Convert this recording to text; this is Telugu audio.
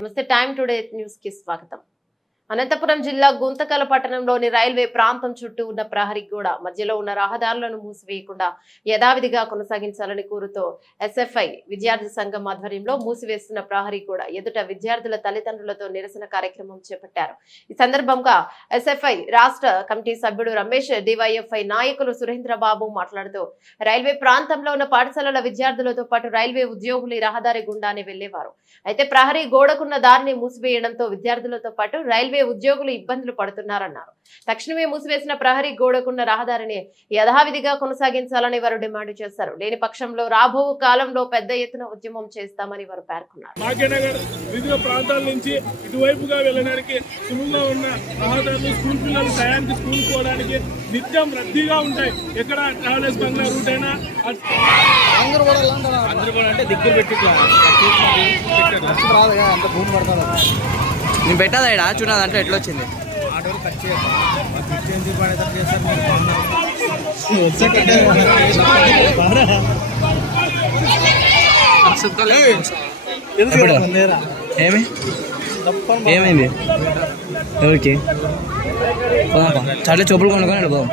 నమస్తే, టైమ్ టుడే న్యూస్ కి స్వాగతం. అనంతపురం జిల్లా గుంతకల్ పట్టణంలోని రైల్వే ప్రాంతం చుట్టూ ఉన్న ప్రహరీ గోడ మధ్యలో ఉన్న రహదారులను మూసివేయకుండా యథావిధిగా కొనసాగించాలని కోరుతూ ఎస్ఎఫ్ఐ విద్యార్థి సంఘం ఆధ్వర్యంలో మూసివేస్తున్న ప్రహరీ గోడ ఎదుట విద్యార్థుల తల్లిదండ్రులతో నిరసన కార్యక్రమం చేపట్టారు. ఈ సందర్భంగా ఎస్ఎఫ్ఐ రాష్ట్ర కమిటీ సభ్యుడు రమేష్, డివైఎఫ్ఐ నాయకులు సురేంద్రబాబు మాట్లాడుతూ రైల్వే ప్రాంతంలో ఉన్న పాఠశాలల విద్యార్థులతో పాటు రైల్వే ఉద్యోగులు ఈ రహదారి గుండానే వెళ్లేవారు. అయితే ప్రహరీ గోడకున్న దారిని మూసివేయడంతో విద్యార్థులతో పాటు రైల్వే ఉద్యోగులు ఇబ్బందులు పడుతున్నారన్నారు. తక్షణమే మూసివేసిన ప్రహరీ గోడకున్న రహదారిని యథావిధిగా కొనసాగించాలని వారు డిమాండ్ చేశారు. లేని పక్షంలో రాబో కాలంలో పెద్ద ఎత్తున ఉద్యమం చేస్తామని వారు పేర్కొన్నారు. భాగ్యనగర్ వివిధ ప్రాంతాల నుంచి ఇటువైపుగా వెళ్ళడానికి సులువుగా ఉన్న రహదారులు స్కూల్ పిల్లలు టయానికి స్కూల్ పోవడానికి నిత్యం రద్దీగా ఉంటాయి. ఎక్కడ ట్రావెలర్స్ బంగ్లా రూట్ అయినా అందరూ కూడా అంటే దిక్కులు పెట్టి నేను పెట్టదా ఇక్కడ చూడదు అంటే ఎట్లా వచ్చింది ఏమైంది? ఓకే చాలా చెప్పులు కొనుక్కొని వెళ్ళిపోదాం.